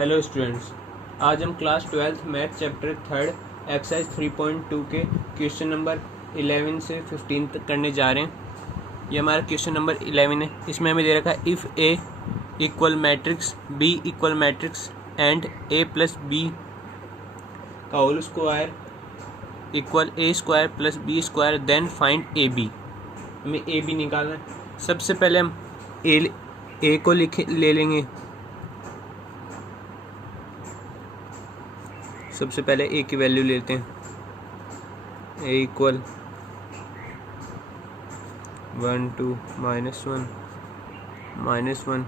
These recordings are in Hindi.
हेलो स्टूडेंट्स, आज हम class 12th math chapter 3 exercise 3.2 के क्वेश्चन नंबर 11 से 15 तक करने जा रहे हैं। ये हमारा क्वेश्चन नंबर 11 है। इसमें हमें दे रखा है if A equal matrix B equal matrix and A plus B का whole square equal A square plus B square then find A B. हमें ए बी निकालना है। सबसे पहले हम ए को ले लेंगे। सबसे पहले ए की वैल्यू लेते हैं। ए इक्वल 1 2 -1 -1।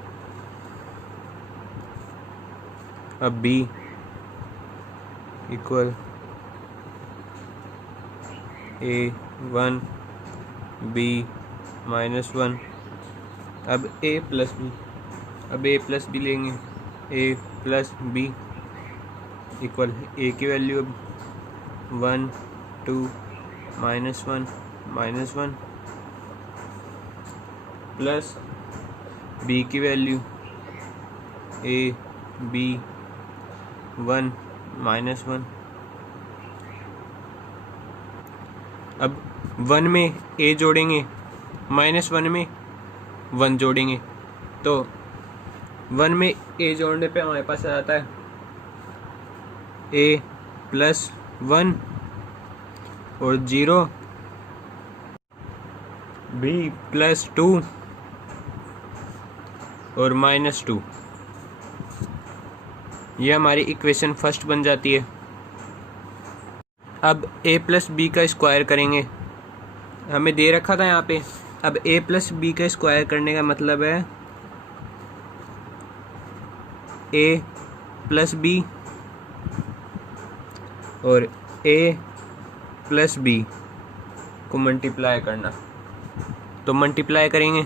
अब बी इक्वल ए 1 बी -1। अब ए प्लस बी लेंगे। ए प्लस बी इक्वल ए की वैल्यू अब 1 2 -1 -1 प्लस बी की वैल्यू ए बी 1 -1। अब 1 में ए जोड़ेंगे, -1 में 1 जोड़ेंगे, तो 1 में ए जोड़ने पे हमारे पास आ जाता है ए प्लस 1 और 0 बी प्लस 2 और -2। यह हमारी इक्वेशन फर्स्ट बन जाती है। अब ए प्लस बी का स्क्वायर करेंगे। हमें दे रखा था यहाँ पे। अब ए प्लस बी का स्क्वायर करने का मतलब है ए प्लस बी और ए प्लस बी को मल्टीप्लाई करना। तो मल्टीप्लाई करेंगे,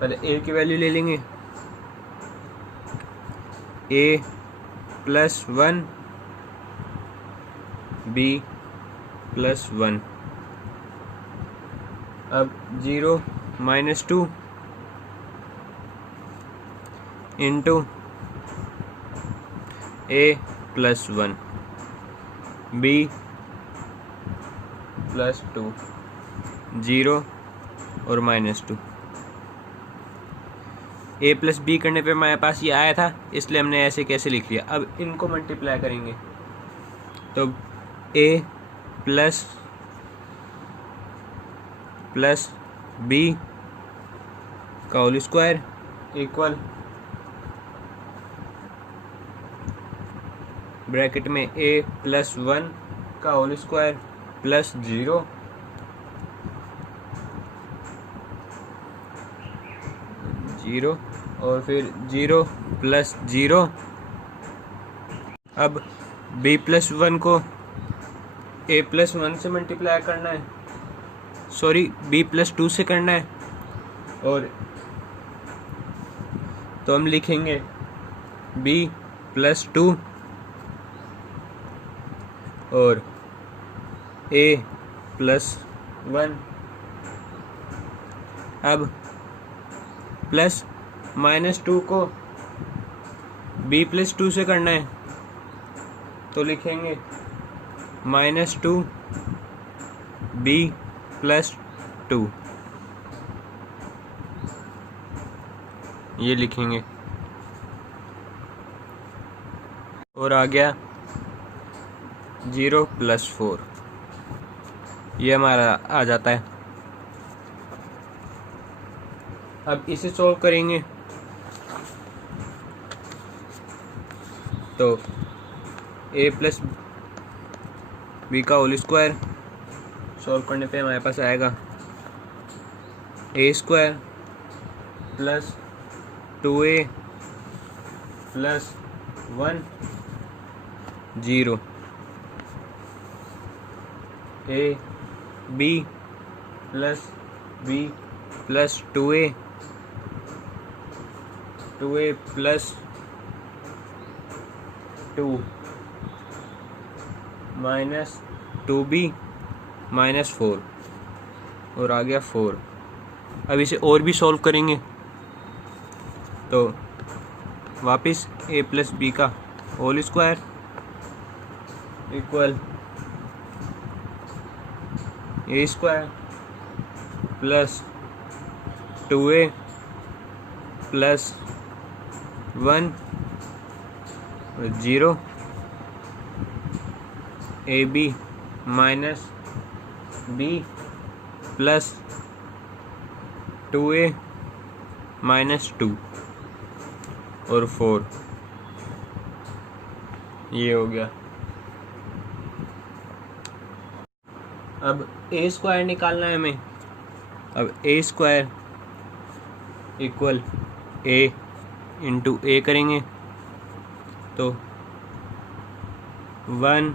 पहले ए की वैल्यू ले लेंगे। ए प्लस 1 बी प्लस 1। अब 0 -2 इंटू ए प्लस 1 बी प्लस 2 0 और -2। ए प्लस बी करने पे हमारे पास ये आया था, इसलिए हमने ऐसे कैसे लिख लिया। अब इनको मल्टीप्लाई करेंगे तो ए प्लस बी का होल स्क्वायर इक्वल ब्रैकेट में ए प्लस 1 का होल स्क्वायर प्लस 0 और फिर 0 प्लस 0। अब b प्लस 1 को a प्लस 1 से मल्टीप्लाई करना है, सॉरी b प्लस 2 से करना है। और तो हम लिखेंगे b प्लस 2 और a प्लस 1। अब प्लस -2 को b प्लस 2 से करना है, तो लिखेंगे -2 b प्लस 2। ये लिखेंगे और आ गया 0 प्लस 4। ये हमारा आ जाता है। अब इसे सॉल्व करेंगे तो ए प्लस बी का होल स्क्वायर सॉल्व करने पे हमारे पास आएगा A square plus 2a plus 1 0 A B plus B plus 2a plus 2 minus 2b -4 और आ गया 4। अब इसे और भी सॉल्व करेंगे तो वापस ए प्लस बी का whole square equal A square plus 2a plus 1 0 ab minus b plus 2a minus 2 और 4। ये हो गया। अब ए स्क्वायर निकालना है हमें। अब ए स्क्वायर इक्वल ए इंटू ए करेंगे तो 1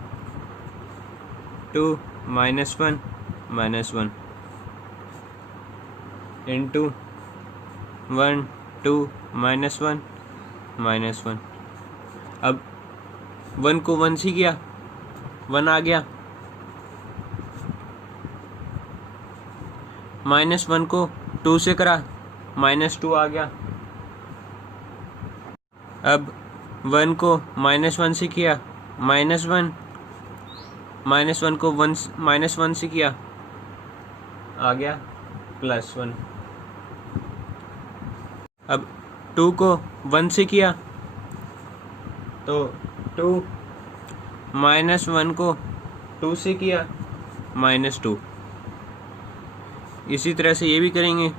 2 -1 -1 इंटू 1 2 -1 -1। अब 1 को 1 से किया 1 आ गया, -1 को 2 से करा -2 आ गया। अब 1 को -1 से किया -1, -1 को -1 से किया आ गया +1। अब 2 को 1 से किया तो 2 -1 को 2 से किया -2। इसी तरह से ये भी करेंगे।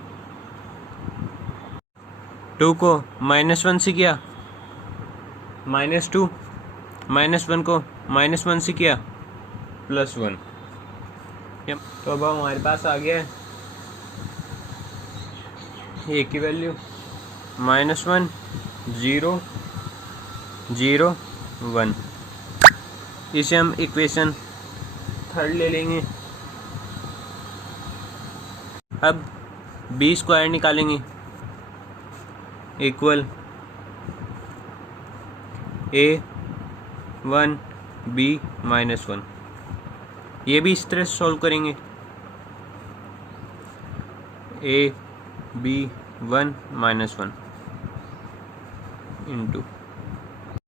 2 को -1 से किया -2, -1 को -1 से किया +1। तो अब हमारे पास आ गया है ए की वैल्यू -1 0 0 1। इसे हम इक्वेशन 3 ले लेंगे। अब बी स्क्वायर निकालेंगे इक्वल a1 b -1। ये भी इस तरह से सॉल्व करेंगे ab1 -1 इंटू।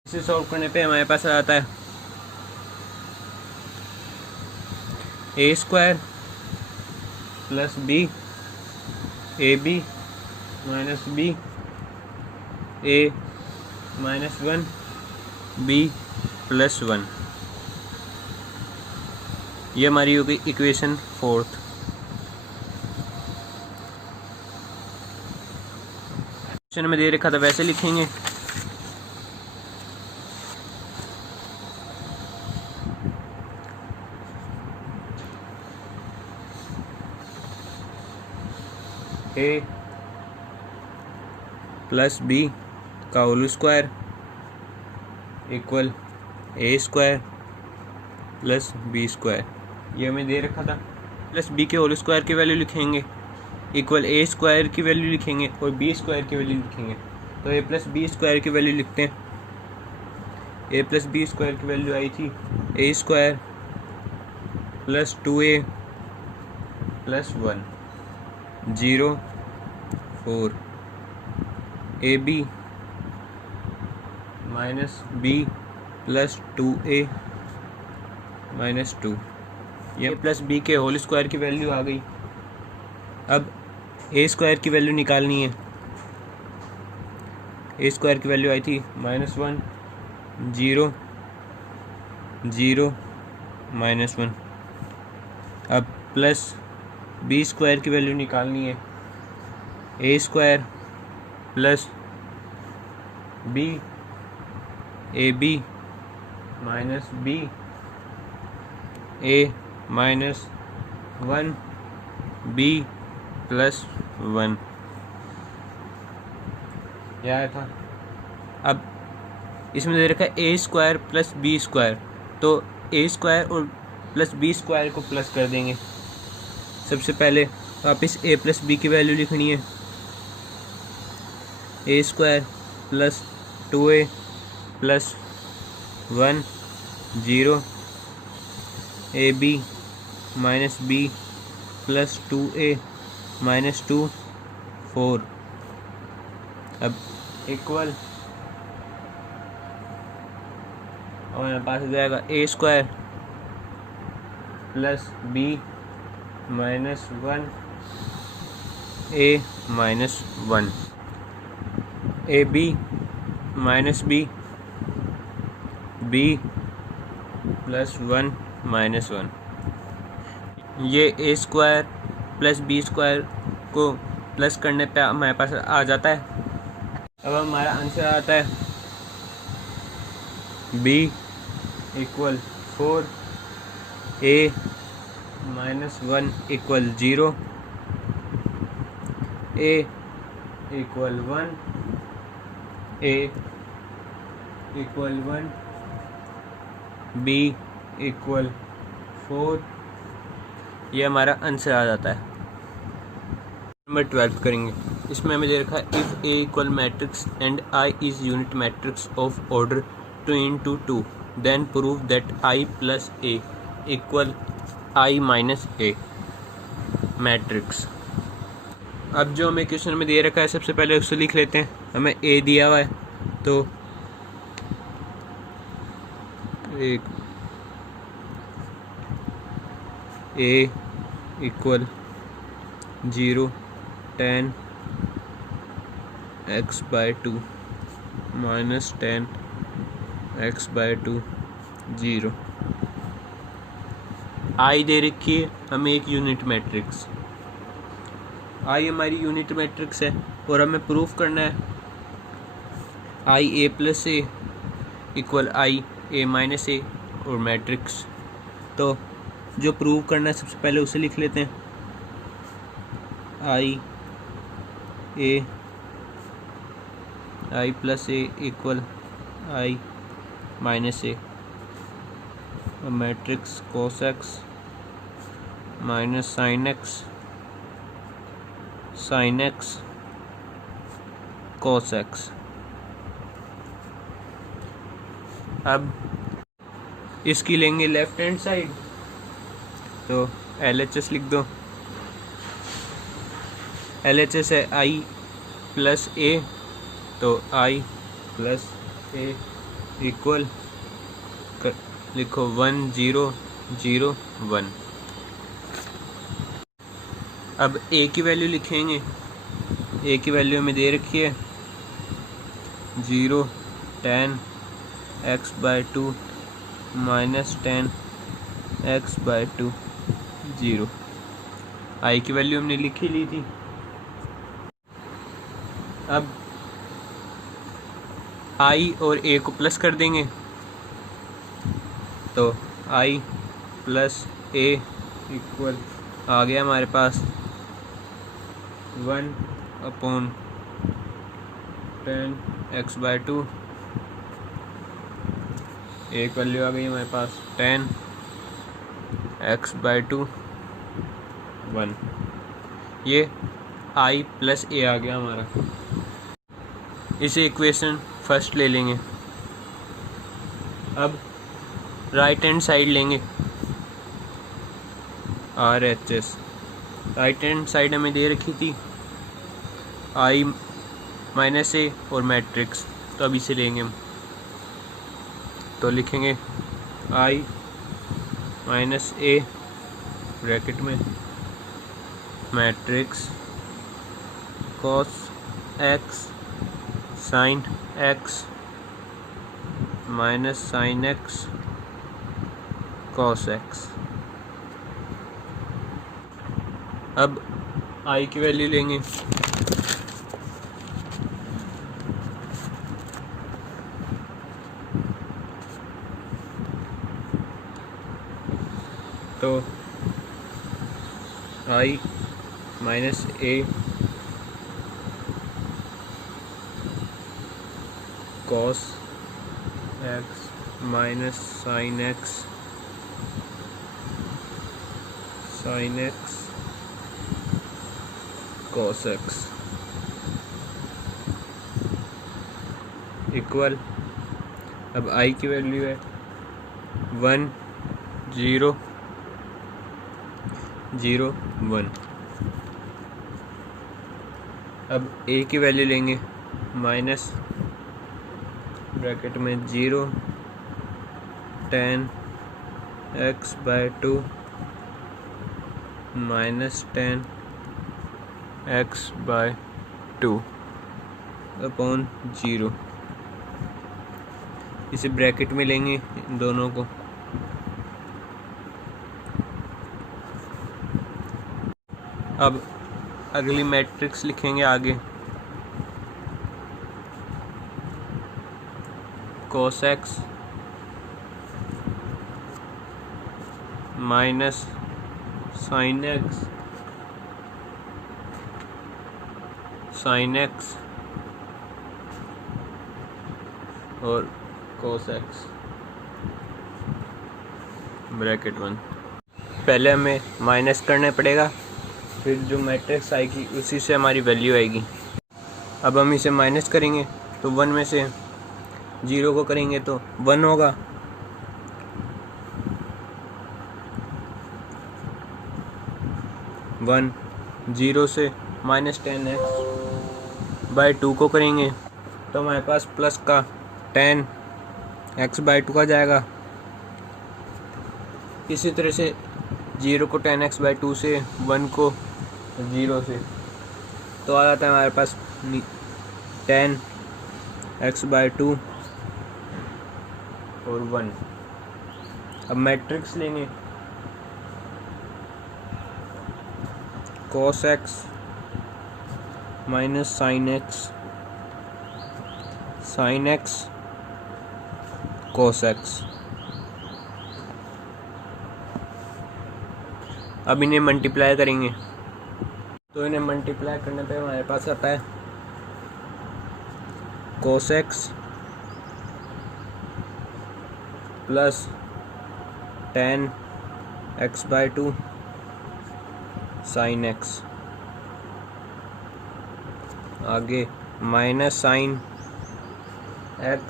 इसे सॉल्व करने पे हमारे पास आ जाता है A square plus B A B minus B A -1 B +1। ये हमारी होगी इक्वेशन 4। क्वेश्चन में दे रखा था वैसे लिखेंगे। ए प्लस बी का whole square equal A square plus B square. ये हमें दे रखा था। प्लस बी के होल स्क्वायर की वैल्यू लिखेंगे इक्वल ए स्क्वायर की वैल्यू लिखेंगे और बी स्क्वायर की वैल्यू लिखेंगे। तो ए प्लस बी स्क्वायर की वैल्यू लिखते हैं। ए प्लस बी स्क्वायर की वैल्यू आई थी A square plus 2a plus 1 0 4 A B minus B plus 2a minus 2। ये प्लस बी के होल स्क्वायर की वैल्यू आ गई। अब ए स्क्वायर की वैल्यू निकालनी है। ए स्क्वायर की वैल्यू आई थी -1 0 0 -1। अब प्लस बी स्क्वायर की वैल्यू निकालनी है। A square plus B A B minus B A -1 B +1 यह आया था। अब इसमें दे रखा है A square plus B square, तो ए स्क्वायर और प्लस बी स्क्वायर को प्लस कर देंगे। सबसे पहले वापस ए प्लस बी की वैल्यू लिखनी है। A square plus 2a plus 1 0 A B minus B plus 2a minus 2 4। अब इक्वल और मेरे पास हो जाएगा A square plus B minus 1 A minus 1 A B minus B B plus 1 minus 1। ये A square plus B square को प्लस करने पे हमारे पास आ जाता है। अब हमारा आंसर आता है बी इक्वल 4 ए माइनस 1 इक्वल 0 ए इक्वल 1 ए इक्वल 1 बी इक्वल 4। ये हमारा आंसर आ जाता है। नंबर 12 करेंगे। इसमें हमें दे रखा है if A equal matrix and I is unit matrix of order 2 into 2 then prove that I plus A equal I minus A matrix. अब जो हमें क्वेश्चन में दे रखा है सबसे पहले उसको लिख लेते हैं। हमें ए दिया हुआ है तो एक ए इक्वल 0 10 x/2 माइनस 10 x/2 0। आई दे रखी है हमें एक यूनिट मैट्रिक्स। आई हमारी यूनिट मैट्रिक्स है और हमें प्रूफ करना है आई ए plus A equal I A minus ए और मैट्रिक्स। तो जो प्रूव करना है सबसे पहले उसे लिख लेते हैं। I plus A equal I minus A matrix cos X minus sine X cos X. अब इसकी लेंगे लेफ्ट हैंड साइड तो LHS लिख दो। LHS है आई प्लस ए तो आई प्लस ए इक्वल लिखो 1 0 0 1। अब ए की वैल्यू लिखेंगे। ए की वैल्यू हमें दे रखी है 0 10 x/2 माइनस 10 x/2 0। आई की वैल्यू हमने लिखी ली थी। अब आई और ए को प्लस कर देंगे तो आई प्लस ए इक्वल आ गया हमारे पास 1/10 x/2। एक वैल्यू आ गई हमारे पास 10 x/2 1। ये आई प्लस ए आ गया हमारा। इसे इक्वेशन फर्स्ट ले लेंगे। अब राइट हैंड साइड लेंगे RHS। राइट हैंड साइड हमें दे रखी थी आई माइनस ए और मैट्रिक्स, तो अब इसे लेंगे हम। तो लिखेंगे आई माइनस ए ब्रैकेट में matrix cos X sine X minus sine x cos x. अब आई की वैल्यू लेंगे तो I minus A cos x minus sine x cos X equal. अब आई की वैल्यू है 1 0 0 1। अब ए की वैल्यू लेंगे माइनस ब्रैकेट में 0 10 x by 2 minus 10 x by 2 upon 0। इसे ब्रैकेट में लेंगे इन दोनों को। अब अगली मैट्रिक्स लिखेंगे आगे। cos x minus sin x और cos x ब्रैकेट 1। पहले हमें माइनस करना पड़ेगा, फिर जो मैट्रिक्स आएगी उसी से हमारी वैल्यू आएगी। अब हम इसे माइनस करेंगे तो 1 में से 0 को करेंगे तो 1 होगा। वन 0 से माइनस 10x बाय 2 को करेंगे तो हमारे पास प्लस का 10x बाय 2 आ जाएगा। इसी तरह से 0 को 10x बाय 2 से, 1 को 0 से, तो आ जाता है हमारे पास 10x बाय 2 और 1। अब मैट्रिक्स लेंगे। cos x minus sin x cos x। अब इन्हें मल्टीप्लाई करेंगे तो इन्हें मल्टीप्लाई करने पे हमारे पास आता है cos x plus 10x by 2 sin x। आगे minus sin x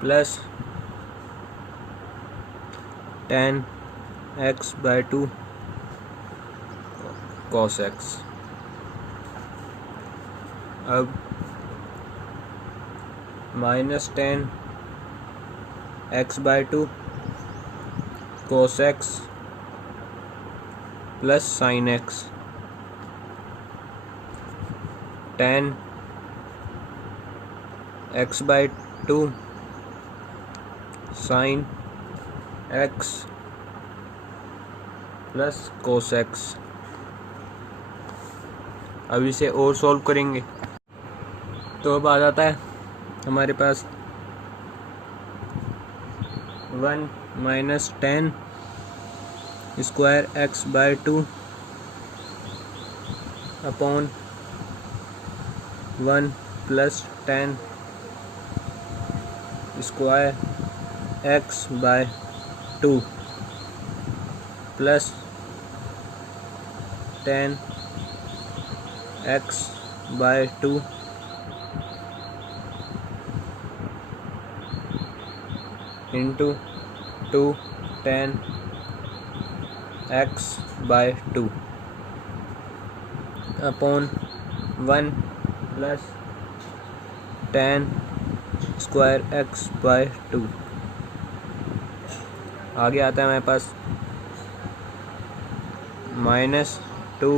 plus 10x by 2 cos x। अब minus 10x by 2 cos x plus sin x 10x by 2 sin x plus cos x। अब इसे और सॉल्व करेंगे तो अब आ जाता है हमारे पास 1 minus 10 square x by 2 upon 1 plus 10 square x by 2 plus 10 x by 2 into 2 10 x by 2 upon 1 plus 10 square x by 2। आगे आता है हमारे पास minus 2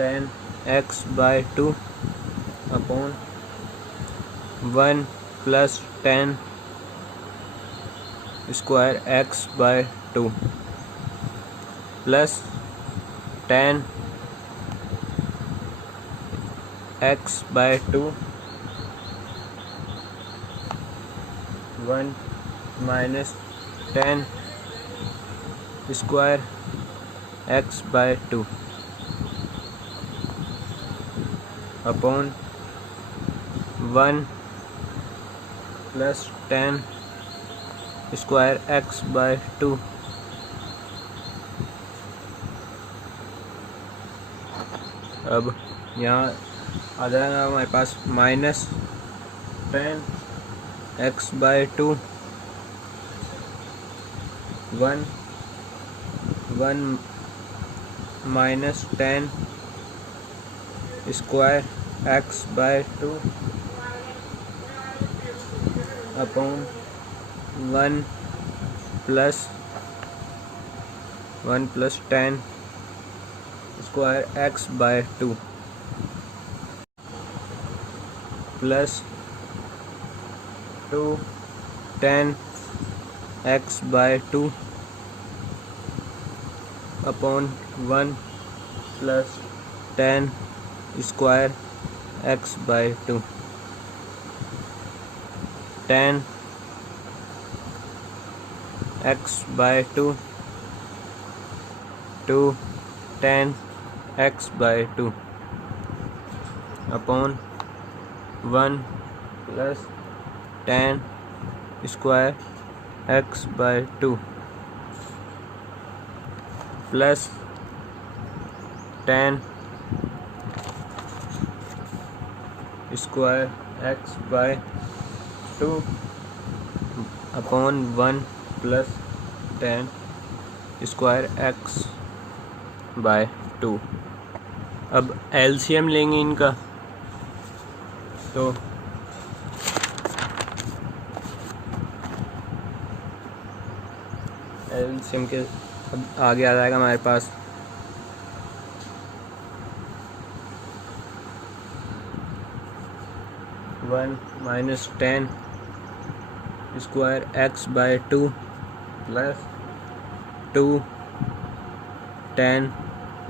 10 x by 2 upon 1 plus 10 square x by 2 plus 10 x by 2 1 minus 10 square x by 2 upon 1 plus 10 square x by 2। अब यहाँ आ जाएगा हमारे पास minus 10x by 2 1 minus 10 square x by 2 upon 1 plus 10 square x by 2 plus 2 10 x by 2 upon 1 plus 10 square x by 2 10 x by 2 10 x by 2 upon 1 plus 10 square x by 2 plus 10 square x by 2 upon 1 plus 10 square x by 2। अब एलसीएम लेंगे इनका, तो एलसीएम के अब आगे आ जाएगा हमारे पास 1 minus 10 square x by 2 plus 2 10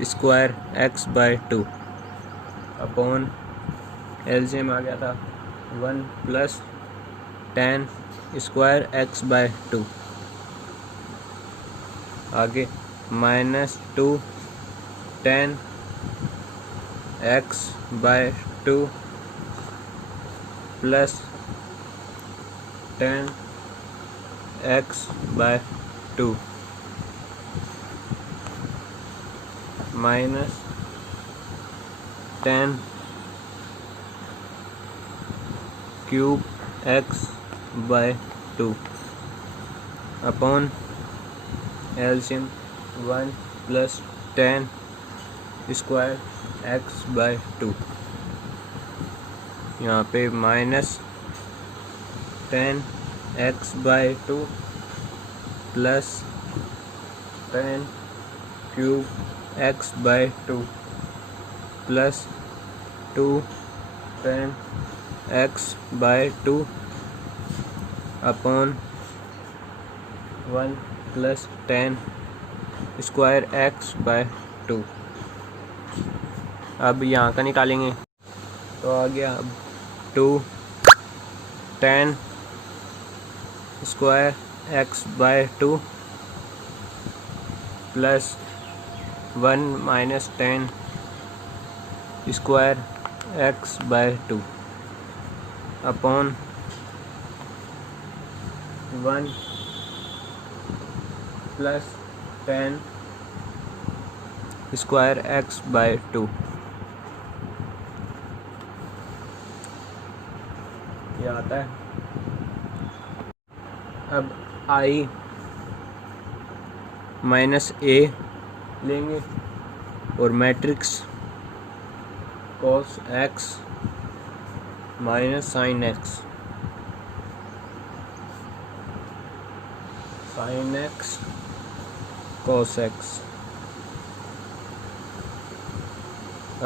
square x by 2 upon LCM आ गया था 1 प्लस 10 स्क्वायर एक्स बाय 2 आगे minus 2 10 x by 2 plus 10 x by 2 minus 10 cube x by 2 upon LCM 1 plus 10 square x by 2 यहाँ पे minus 10 x by 2 plus 10 cube x by 2 plus 2 10 x by 2 upon 1 plus 10 square x by 2। अब यहाँ का निकालेंगे तो आ गया 2 10 square x by 2 plus 1 minus 10 square x by 2 upon 1 plus 10 square x by 2। ये आता है। अब आई माइनस ए लेंगे और matrix cos x minus sine x cos x.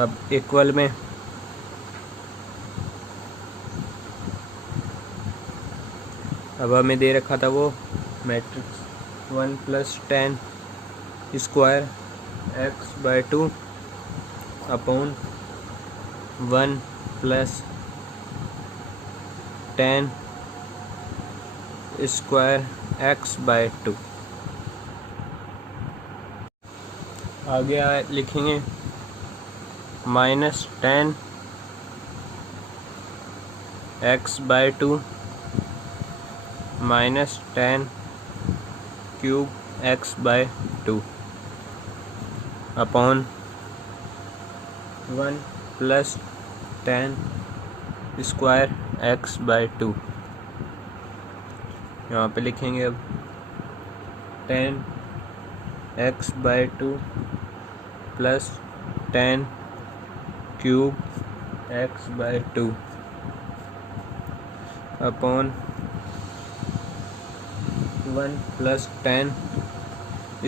अब इक्वल में अब हमें दे रखा था वो matrix 1 plus 10 square x by 2 upon 1 plus 10 square x by 2। आगे लिखेंगे minus 10 x by 2 minus 10 cube x by 2 upon 1 plus 10 square x by 2। यहाँ पे लिखेंगे अब 10 x by 2 plus 10 cube x by 2 upon 1 plus 10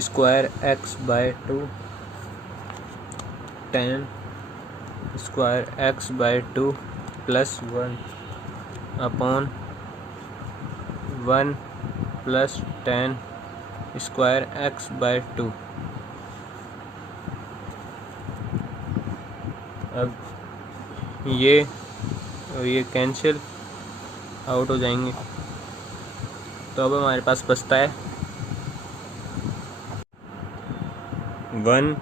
square x by 2, 10 square x by 2 plus 1 upon 1 plus 10 square x by 2। अब ये कैंसिल आउट हो जाएंगे, तो अब हमारे पास बचता है 1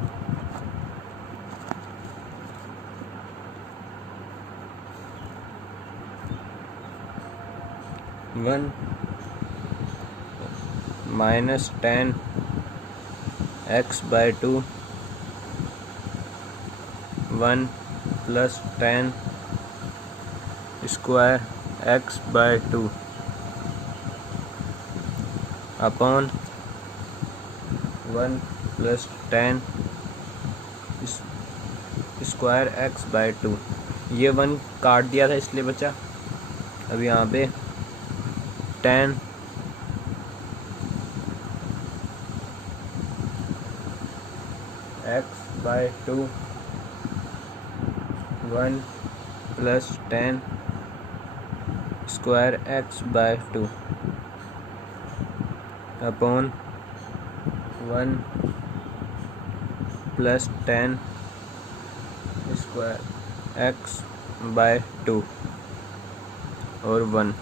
minus 10 x by 2, 1 plus 10 square x by 2 upon 1 plus 10 square x by 2। ये 1 काट दिया था इसलिए बचा। अब यहाँ पे 10 x by 2, 1 plus 10 square x by 2 upon 1 plus 10 square x by 2 और 1।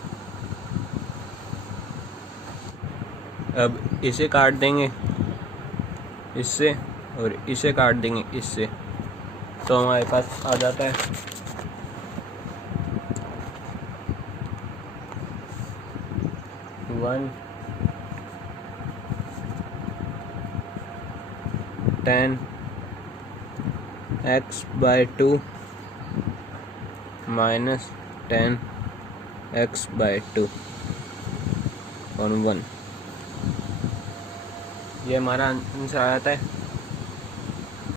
अब इसे काट देंगे इससे और इसे काट देंगे इससे, तो हमारे पास आ जाता है 1 10 x by 2 minus 10 x by 2 और 1। ये हमारा आंसर आ जाता है।